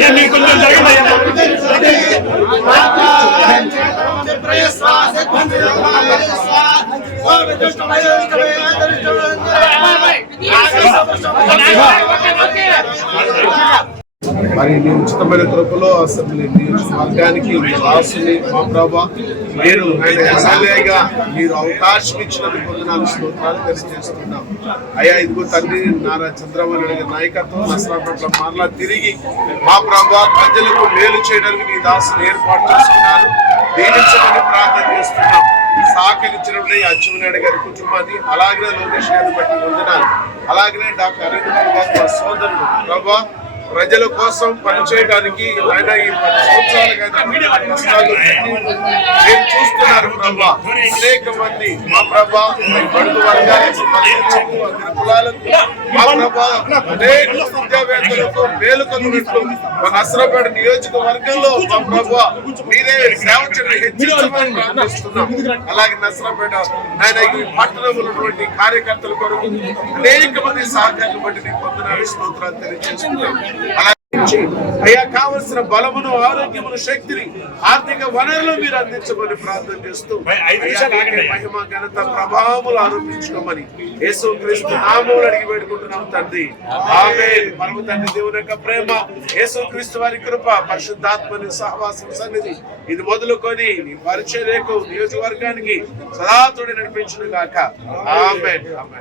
ఇవన్నీ కొంచెం జరగబోయే ప్రయత్నం మరి నీ ఉచితమైన కృపలో అసెంబ్లీ నియోజకవర్గానికి రాసుని మా ప్రభా మీరు ఆయన ఎమ్మెల్యేగా మీరు అవకాశం ఇచ్చినందుకు వందనాలు స్తోత్రాలు తెలియజేస్తున్నాం. అయ్యా ఇదిగో తండ్రి నారా చంద్రబాబు నాయుడు నాయకత్వం నాయకత్వం నసరాపట్ల మరలా తిరిగి మా ప్రభా ప్రజలకు మేలు చేయడానికి నీ దాసుని ఏర్పాటు చేస్తున్నారు. దీనించమని ప్రార్థన చేస్తున్నాం. సహకరించినప్పుడే అచ్చెన్నాయుడు గారి కుటుంబాన్ని అలాగే లోకేష్ గారిని బట్టి వందనాలు. అలాగనే డాక్టర్ అరవింద్ గారు సోదరుడు ప్రభా ప్రజల కోసం పనిచేయడానికి ఆయన ఈ పది సంవత్సరాలుగా మీరు చూస్తున్నారు ప్రభా అనేక మంది మా ప్రభా ఈ బడుగు వర్గాలకు కులాలకు మా ప్రభా అనేక విద్యావేత్తలకు మేలు కలుగునట్లు మన అసరపేట నియోజకవర్గంలో మా ప్రభా మీరే సేవ హెచ్చించమని ప్రార్థిస్తున్నాం అలాగే నసరపేట ఆయన ఈ పట్టణంలో ఉన్నటువంటి కార్యకర్తల కొరకు అనేక మంది సహకారాలు బట్టి నీకు పొందడానికి స్తోత్రాలు తెలియజేస్తున్నాం అలాగే అయ్యా కావలసిన బలమును ఆరోగ్యమును శక్తిని ఆర్థిక వనరులు మీరు అందించమని ప్రార్థన చేస్తూ మహిమ ఘనత ప్రభావములు ఆరోపించుకోమని యేసు క్రీస్తు నామములు అడిగి పెట్టుకుంటున్నాం తండ్రి. ఆమె పరమ తండ్రి దేవుని యొక్క ప్రేమ యేసు క్రీస్తు వారి కృప పరిశుద్ధాత్మని సహవాసం సన్నిధి. ఇది మొదలుకొని నీ పరిచర్యకు నియోజకవర్గానికి సదా తోడి నడిపించును గాక ఆమె ఆమె